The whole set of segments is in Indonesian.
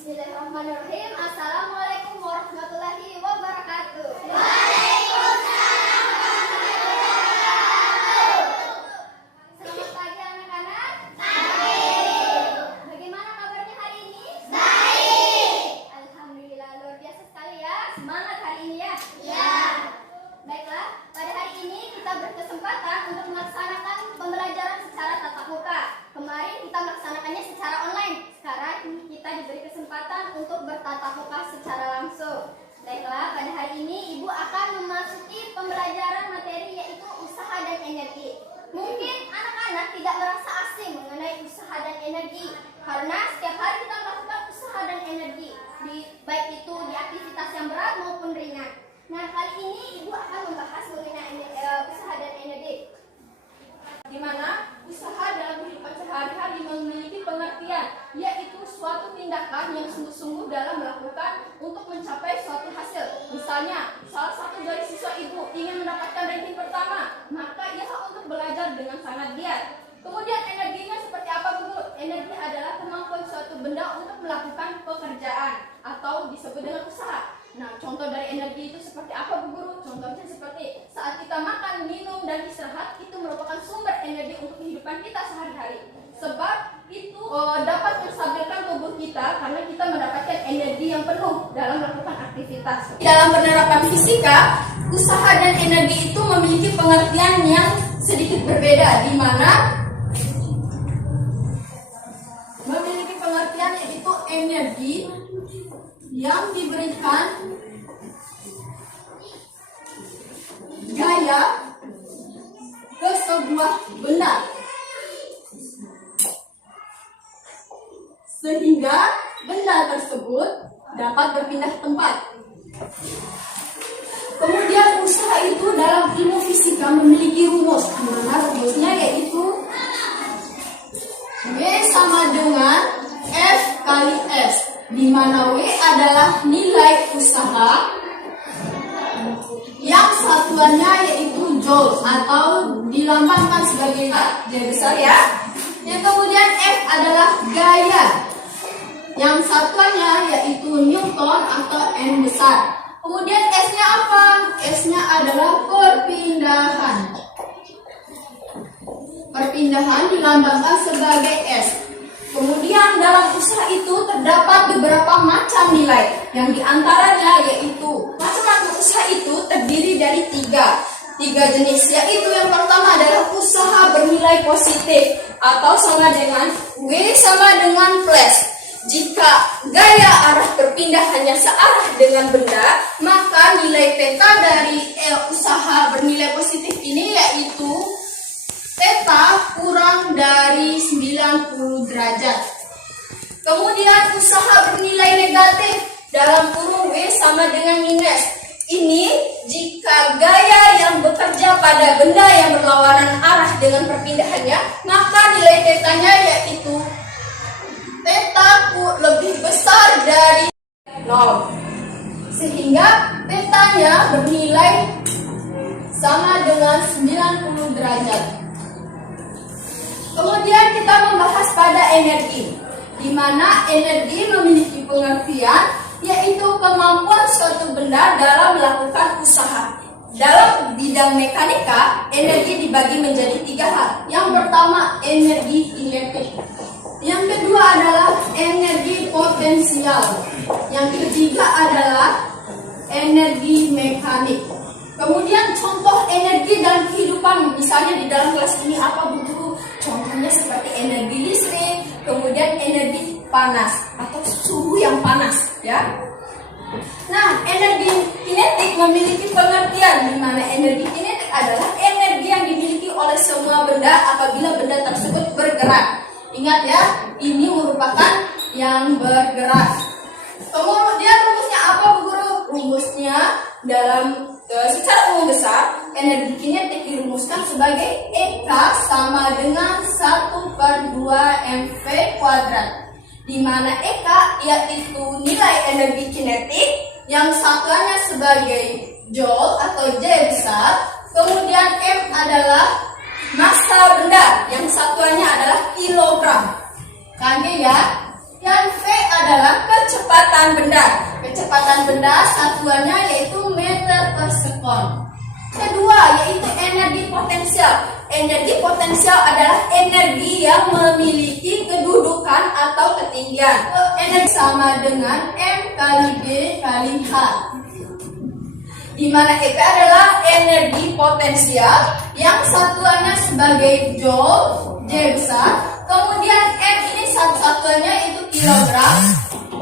Bismillahirrahmanirrahim. Assalamualaikum warahmatullahi wabarakatuh. Selamat pagi anak-anak. Bagaimana kabarnya hari ini? Alhamdulillah, luar biasa sekali ya. Semangat hari ini ya. Baiklah, pada hari ini kita berkesempatan untuk melaksanakan pembelajaran secara tatap muka. Kemarin kita melaksanakannya secara online. Sekarang kita diberi kesempatan untuk bertatap muka secara langsung. Baiklah, pada hari ini Ibu akan memasuki pembelajaran materi yaitu usaha dan energi. Mungkin anak-anak tidak merasa asing mengenai usaha dan energi karena setiap hari kita melakukan usaha dan energi, baik itu di aktivitas yang berat maupun ringan. Nah, kali ini Ibu akan membahas mengenai usaha dan energi, di mana usaha dalam kehidupan sehari-hari memiliki pengertian, yaitu suatu tindakan yang sungguh-sungguh dalam melakukan untuk mencapai suatu hasil. Misalnya, salah satu dari siswa Ibu ingin mendapatkan ranking pertama, maka ia untuk belajar dengan sangat giat. Kemudian energinya seperti apa, Bu? Energi adalah kemampuan suatu benda untuk melakukan pekerjaan atau disebut dengan usaha. Nah, contoh dari energi itu seperti apa, Bu Guru? Contohnya seperti saat kita makan, minum, dan istirahat, itu merupakan sumber energi untuk kehidupan kita sehari-hari. Sebab itu dapat menstabilkan tubuh kita karena kita mendapatkan energi yang penuh dalam melakukan aktivitas. Dalam penerapan fisika, usaha dan energi itu memiliki pengertian yang sedikit berbeda, di mana memiliki pengertian yaitu energi yang diberikan gaya ke sebuah benda sehingga benda tersebut dapat berpindah tempat. Kemudian usaha itu dalam ilmu fisika memiliki rumus, mana rumusnya yaitu W sama dengan F kali S, di mana W adalah nilai usaha yang satuannya yaitu joule atau dilambangkan sebagai J besar ya. Yang kemudian F adalah gaya yang satuannya yaitu Newton atau N besar. Kemudian S-nya apa? S-nya adalah perpindahan. Perpindahan dilambangkan sebagai S. Kemudian dalam usaha itu terdapat beberapa macam nilai, yang diantaranya yaitu macam-macam usaha itu terdiri dari tiga jenis, yaitu yang pertama adalah usaha bernilai positif atau sama dengan W sama dengan plus. Jika gaya arah perpindahannya searah dengan benda, maka nilai theta dari usaha bernilai positif ini yaitu theta kurang dari 90 derajat. Kemudian usaha bernilai negatif dalam kurung W sama dengan minus. Ini jika gaya yang bekerja pada benda yang berlawanan arah dengan perpindahannya, maka nilai tetanya yaitu theta lebih besar dari 0. Sehingga tetanya bernilai sama dengan 90 derajat. Kemudian kita membahas pada energi, di mana energi memiliki pengertian yaitu kemampuan suatu benda dalam melakukan usaha. Dalam bidang mekanika, energi dibagi menjadi tiga hal. Yang pertama, energi kinetik. Yang kedua adalah energi potensial. Yang ketiga adalah energi mekanik. Kemudian contoh energi dalam kehidupan, misalnya di dalam kelas ini apa, Bu Guru? Contohnya seperti energi listrik, kemudian energi panas atau suhu yang panas, ya. Nah, energi kinetik memiliki pengertian, di mana energi kinetik adalah energi yang dimiliki oleh semua benda apabila benda tersebut bergerak. Ingat ya, ini merupakan yang bergerak. Kemudian rumusnya apa, Bu Guru? Rumusnya dalam secara umum besar, energi kinetik dirumuskan sebagai EK sama dengan 1/2 mv kuadrat, di mana EK yaitu nilai energi kinetik yang satuannya sebagai joule atau J besar, kemudian M adalah massa benda yang satuannya adalah kilogram. Kg ya. Dan V adalah kecepatan benda. Kecepatan benda satuannya yaitu meter per sekon. Kedua yaitu energi potensial. Energi potensial adalah energi yang memiliki kedudukan atau ketinggian. Energi sama dengan M kali G kali H. Di mana EP adalah energi potensial yang satuannya sebagai joule, J besar. Kemudian M ini satuannya itu kilogram.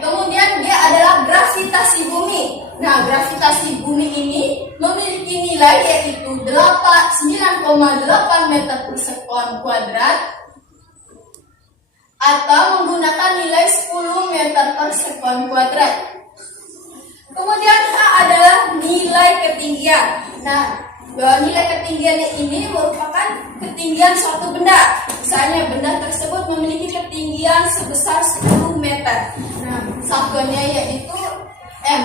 Kemudian dia adalah gravitasi bumi. Nah, gravitasi bumi ini memiliki nilai yaitu 9,8 meter per sekon kuadrat atau menggunakan nilai 10 meter per sekon kuadrat. Kemudian H adalah nilai ketinggian. Nah, nilai ketinggiannya ini merupakan ketinggian suatu benda. Misalnya benda tersebut memiliki ketinggian sebesar 10 meter. Nah, satuannya yaitu M.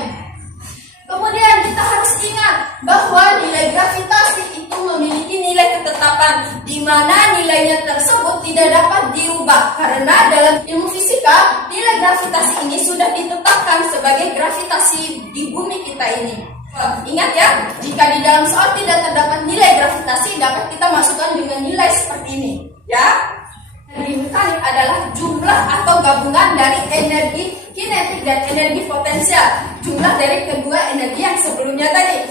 Kemudian kita harus ingat bahwa nilai gravitasi itu memiliki nilai ketetapan di mana nilainya tersebut tidak dapat dirubah karena dalam ilmu fisika nilai gravitasi ini sudah ditetapkan sebagai gravitasi di bumi kita ini. Ingat ya, jika di dalam soal tidak terdapat nilai gravitasi dapat kita masukkan dengan nilai seperti ini, ya. Energi mekanik adalah jumlah atau gabungan dari energi kinetik dan energi potensial. Jumlah dari kedua energi yang sebelumnya tadi.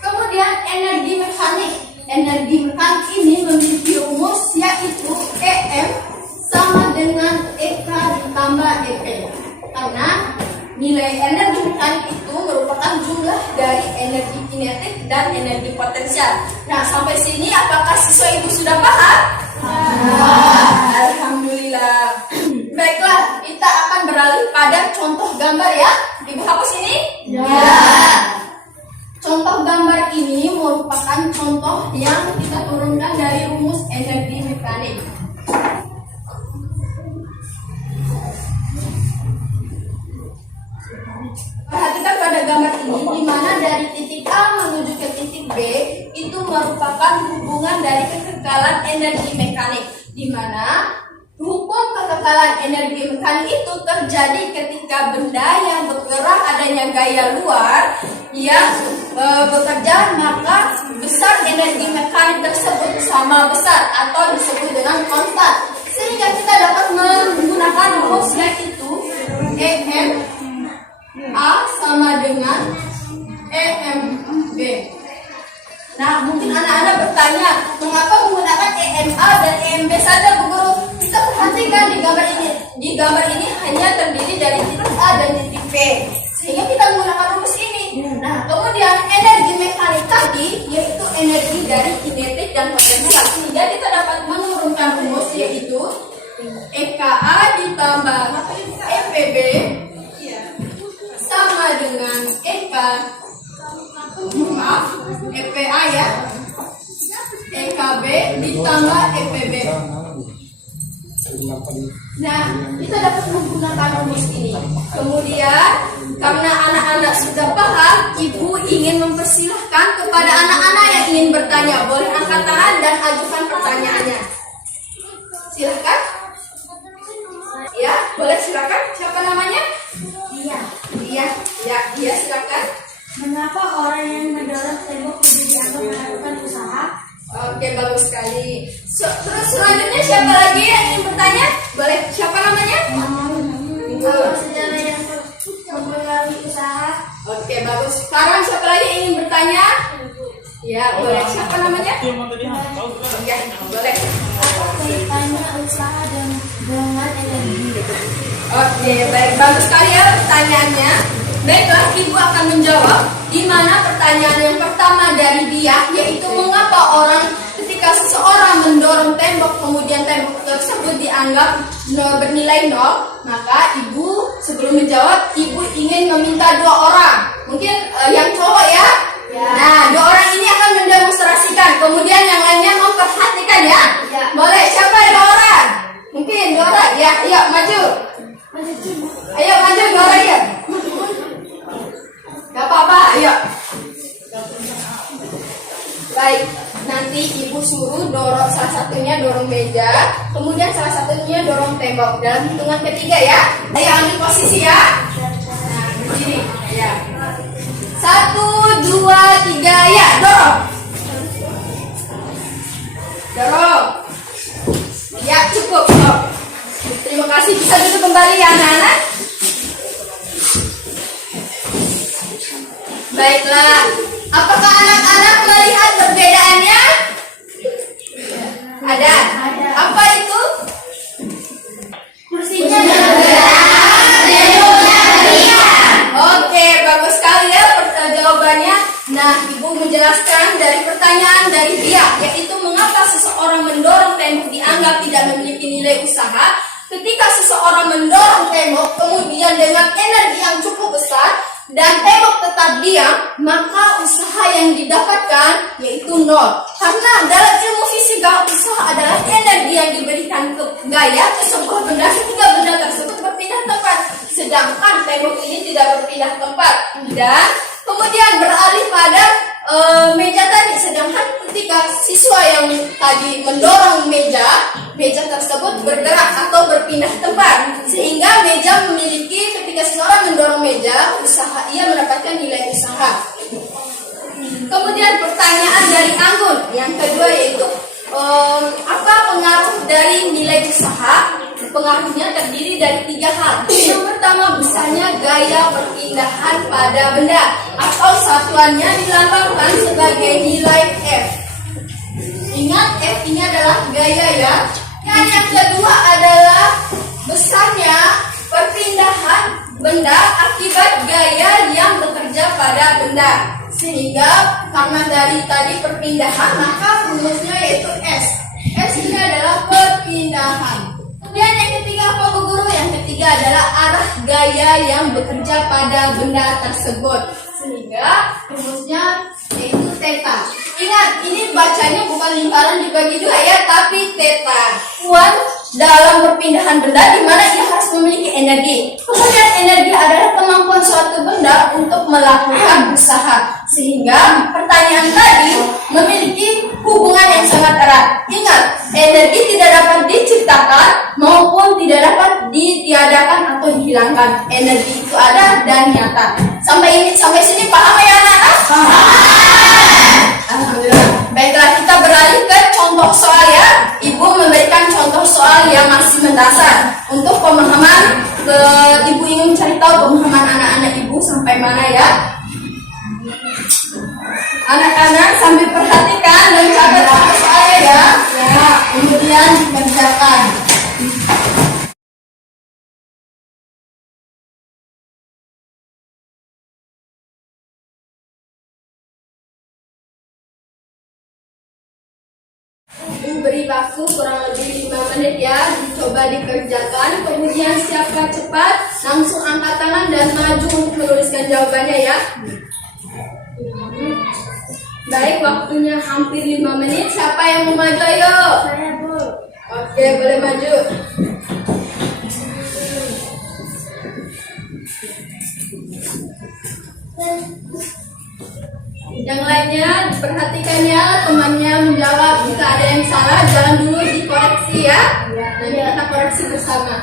Kemudian energi mekanik. Energi mekanik ini memiliki rumus yaitu EM sama dengan EK ditambah EP. Karena nilai energi mekanik itu merupakan jumlah dari energi kinetik dan energi potensial. Nah, sampai sini apakah siswa ibu sudah paham? Alhamdulillah. Baiklah, kita akan beralih pada contoh gambar ya. Ibu hapus ini? Ya. Contoh gambar ini merupakan contoh yang kita turunkan dari rumus energi mekanik. Perhatikan pada gambar ini, di mana dari titik A menuju ke titik B itu merupakan hubungan dari kekekalan energi mekanik, di mana hukum kekekalan energi mekanik itu terjadi ketika benda yang bergerak adanya gaya luar yang bekerja, maka besar energi mekanik tersebut sama besar atau disebut dengan konstan, sehingga kita dapat menggunakan rumus yaitu EM A sama dengan EMB. Nah, mungkin anak-anak bertanya, mengapa menggunakan EMA dan EMB saja, Bu Guru? Kita perhatikan di gambar ini. Di gambar ini hanya terdiri dari titik A dan titik B, sehingga kita menggunakan rumus ini. Nah, kemudian energi mekanik tadi yaitu energi dari kinetik dan potensial, sehingga kita dapat menurunkan rumus yaitu EKA ditambah EPB sama dengan EPA ya, EKB ditambah EPB. Nah, kita dapat menggunakan rumus ini. Kemudian, karena anak-anak sudah paham, ibu ingin mempersilahkan kepada anak-anak yang ingin bertanya. Boleh angkat tangan dan ajukan pertanyaannya. Silahkan. Ya, boleh silakan. Siapa namanya? Iya, silakan. Mengapa orang yang mendorong tembok tidak dianggap melakukan usaha? Oke, bagus sekali. Terus selanjutnya siapa lagi yang ingin bertanya? Boleh, siapa namanya? Apa sejarah yang mempengaruhi usaha? Oke, bagus. Sekarang siapa lagi yang ingin bertanya? Ya, boleh. Siapa namanya? Oke, boleh. Apa kaitannya usaha dengan energi? Oke, baik. Bagus sekali ya pertanyaannya. Baiklah, ibu akan menjawab di mana pertanyaan yang pertama dari dia, yaitu mengapa orang ketika seseorang mendorong tembok kemudian tembok tersebut dianggap bernilai 0, maka ibu sebelum menjawab, ibu ingin meminta 2 orang. Mungkin yang cowok ya. Nah, 2 orang ini akan mendemonstrasikan, kemudian yang lainnya memperhatikan ya. Boleh, siapa 2 orang? Mungkin 2 orang. Ya, ayo maju. Ayo maju 2 orang ya. Gak apa-apa, ayo. Baik, nanti ibu suruh dorong salah satu satunya dorong meja, kemudian salah satunya dorong tembok. Dalam hitungan ketiga ya. Ayo ambil posisi ya. Nah, berdiri ya. 1, 2, 3 ya, dorong. Dorong. Ya, cukup. Stop. Terima kasih, bisa duduk kembali ya anak-anak. Baiklah, apakah anak-anak melihat perbedaannya? Ada. Apa itu? Kursinya berbeda. Oke, bagus sekali ya jawabannya. Nah, Ibu menjelaskan dari pertanyaan dari dia, yaitu mengapa seseorang mendorong tembok dianggap tidak memiliki nilai usaha. Ketika seseorang mendorong tembok kemudian dengan energi yang cukup besar dan tembok tetap diam, maka usaha yang didapatkan yaitu nol. Karena dalam ilmu fisika, usaha adalah energi yang diberikan ke gaya ke sebuah benda sehingga benda tersebut berpindah tempat. Sedangkan tembok ini tidak berpindah tempat. Dan kemudian beralih pada meja tadi. Sedangkan ketika siswa yang tadi mendorong meja tersebut bergerak atau berpindah tempat, sehingga meja memiliki, ketika seseorang mendorong meja, ia mendapatkan nilai usaha. Kemudian pertanyaan dari Anggun yang kedua yaitu apa pengaruh dari nilai usaha? Pengaruhnya terdiri dari 3 hal. Yang pertama, besarnya gaya perpindahan pada benda atau satuannya dilambangkan sebagai nilai F. Ingat, F ini adalah gaya ya. Dan yang kedua adalah besarnya perpindahan benda akibat gaya yang bekerja pada benda. Sehingga karena dari tadi perpindahan, maka rumusnya yaitu S. S ini adalah perpindahan. Kemudian yang ketiga apa Bu Guru? Yang ketiga adalah arah gaya yang bekerja pada benda tersebut. Sehingga rumusnya yaitu theta. Ingat, ini bacanya bukan lingkaran dibagi 2 ya, tapi theta. Dalam perpindahan benda di mana ia harus memiliki energi. Kemudian energi adalah kemampuan suatu benda untuk melakukan usaha. Sehingga pertanyaan tadi memiliki hubungan yang sangat erat. Ingat, energi tidak dapat diciptakan maupun tidak dapat ditiadakan atau dihilangkan. Energi itu ada dan nyata. Sampai sini paham ya anak-anak? Alhamdulillah. Baiklah, kita beralih ke contoh soal ya. Ibu memberikan contoh soal yang masih mendasar. Untuk pemahaman, Ibu ingin mencari tahu pemahaman anak-anak Ibu sampai mana ya. Anak-anak sambil perhatikan dan catat contoh soalnya ya. Ya, kemudian dikerjakan. Beri waktu kurang lebih 5 menit ya, dicoba dikerjakan. Kemudian siapkan cepat, langsung angkat tangan dan maju untuk menuliskan jawabannya ya. Baik, waktunya hampir 5 menit. Siapa yang mau maju? Ayo. Saya, Bu. Oke, boleh maju. Yang lainnya diperhatikan ya, temannya menjawab. Jika ada yang salah, jangan dulu dikoreksi ya. Nanti kita koreksi bersama.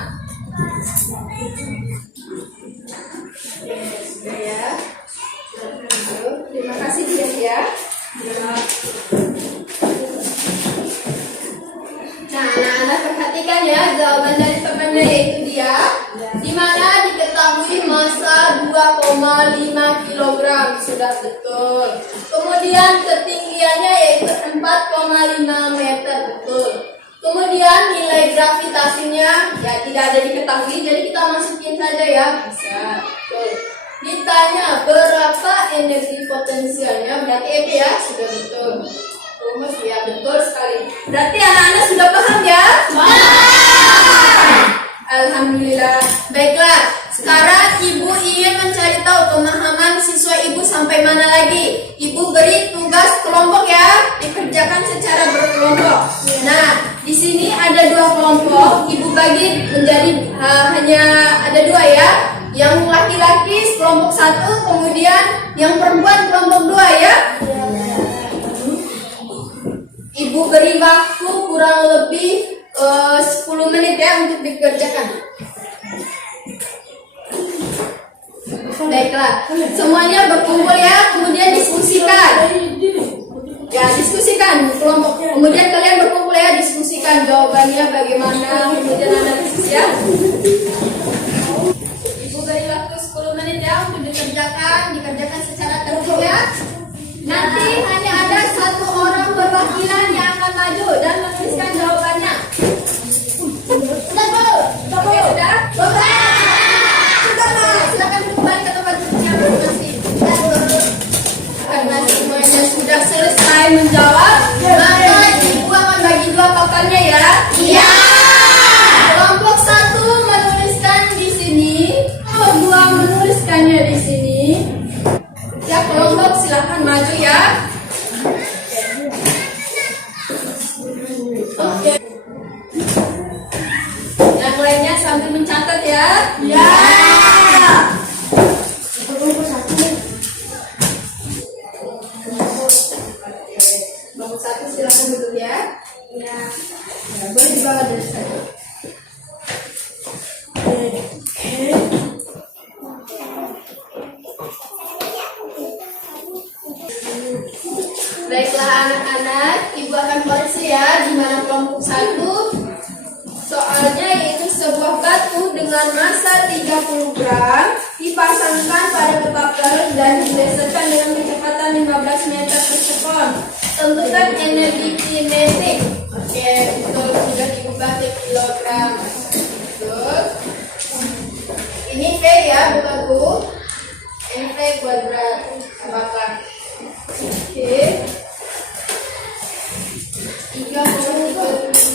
Sudah ya. Terima kasih ya. Nah, anak-anak perhatikan ya, jawaban dari temannya yaitu dia, di mana diketahui massa 2,5 kg, sudah betul. Kemudian ketinggiannya yaitu 4,5 meter, betul. Kemudian nilai gravitasinya ya tidak ada diketahui, jadi kita masukin saja ya, bisa. Betul. Ditanya berapa energi potensialnya, berarti EP ya, sudah betul. Rumus ya, betul sekali. Berarti anak-anak sudah paham ya? Alhamdulillah. Baiklah, sekarang Ibu ingin mencari tahu pemahaman siswa Ibu sampai mana lagi. Ibu beri tugas kelompok ya, dikerjakan secara berkelompok. Nah, di sini ada 2 kelompok. Ibu bagi menjadi hanya ada 2 ya. Yang laki-laki kelompok 1, kemudian yang perempuan kelompok 2 ya. Ibu beri waktu kurang dikerjakan. Baiklah, semuanya berkumpul ya, kemudian diskusikan. Ya, diskusikan kelompok. Kemudian kalian berkumpul ya, diskusikan jawabannya bagaimana, kemudian analisis ya. Ibu beri waktu 10 menit ya untuk dikerjakan secara tertib ya. Nanti hanya ada satu orang perwakilan yang akan maju dan menuliskan jawabannya. Oke, sudah? Silakan kembali ke tempat duduknya masing-masing. Karena semuanya sudah selesai menjawab, maka ibu akan bagi dua papannya ya. Iya. Kelompok 1 menuliskan di sini, kelompok 2 menuliskannya di sini. Ya, kelompok silakan maju ya. Oke. Yang lainnya sambil mencatat ya. Ya. Kelompok 1 silakan duduk ya. Ya. Boleh dibawa dari saya. Baiklah anak-anak, ibu akan koreksi ya di mana kelompok 1 soalnya yaitu sebuah batu dengan massa 30 gram dipasangkan pada kotak telur dan digeserkan dengan kecepatan 15 meter per sekon. Tentukan energi kinetik. Oke, betul, sudah diubah ke kilogram. Betul. Ini V ya, bukan U. Ini V kuadrat. Apakah? Oke. 33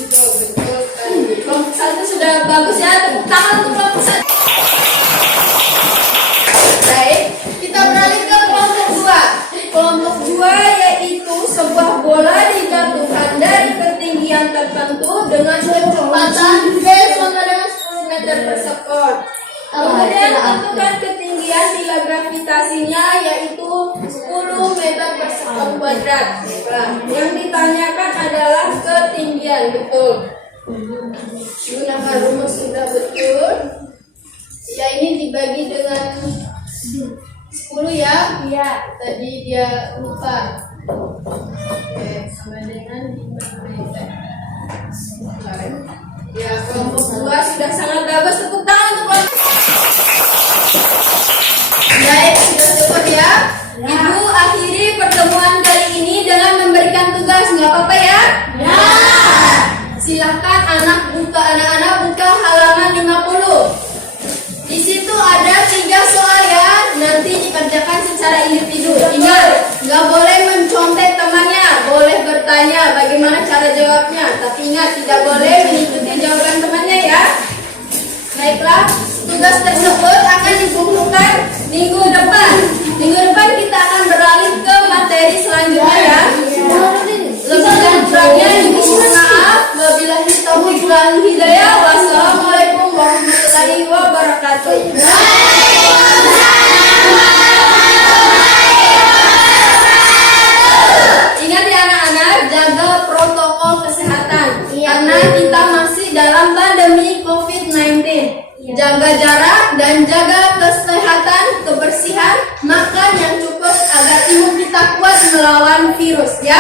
betul kan. Kelompok 1 sudah bagus ya. Tepuk tangan untuk kelompok 1. Baik, kita beralih ke kelompok 2. Kelompok 2 yaitu sebuah bola dijatuhkan dari ketinggian tertentu dengan kecepatan V sama dengan 10 meter per sekon. Kemudian tentukan ketinggian nilai gravitasinya yaitu 10 meter per sekon kuadrat. Nah, yang ditanyakan adalah ketinggian, betul. Gunakan rumus sudah betul. Ya, ini dibagi dengan 10 ya. Iya. Tadi dia lupa. Oke, sama dengan 5 meter. Ya, kelompok 2 sudah sangat bagus. Tepuk tangan untuk kelompok. Baik, sudah cukup ya. Ibu akhiri pertemuan kali ini dengan memberikan tugas, nggak apa-apa ya? Ya. Silakan anak-anak buka halaman 50. Di situ ada 3 soal ya. Nanti dikerjakan secara individu. Ingat, nggak boleh mencontek temannya. Boleh bertanya bagaimana cara jawabnya. Tapi ingat, tidak boleh mengikuti jawaban temannya ya. Baiklah, tugas tersebut akan dikumpulkan minggu depan. Minggu depan kita akan beralih ke materi selanjutnya ya. Lebih dan kurangnya ibu mohon maaf. Wabillahi taufiq wal hidayah. Wassalamualaikum warahmatullahi wabarakatuh. Ingat ya anak-anak, jaga protokol kesehatan. Karena kita masih dalam pandemi COVID-19. Jaga jarak dan jaga kesehatan, kebersihan, makan yang cukup agar imun kita kuat melawan virus ya.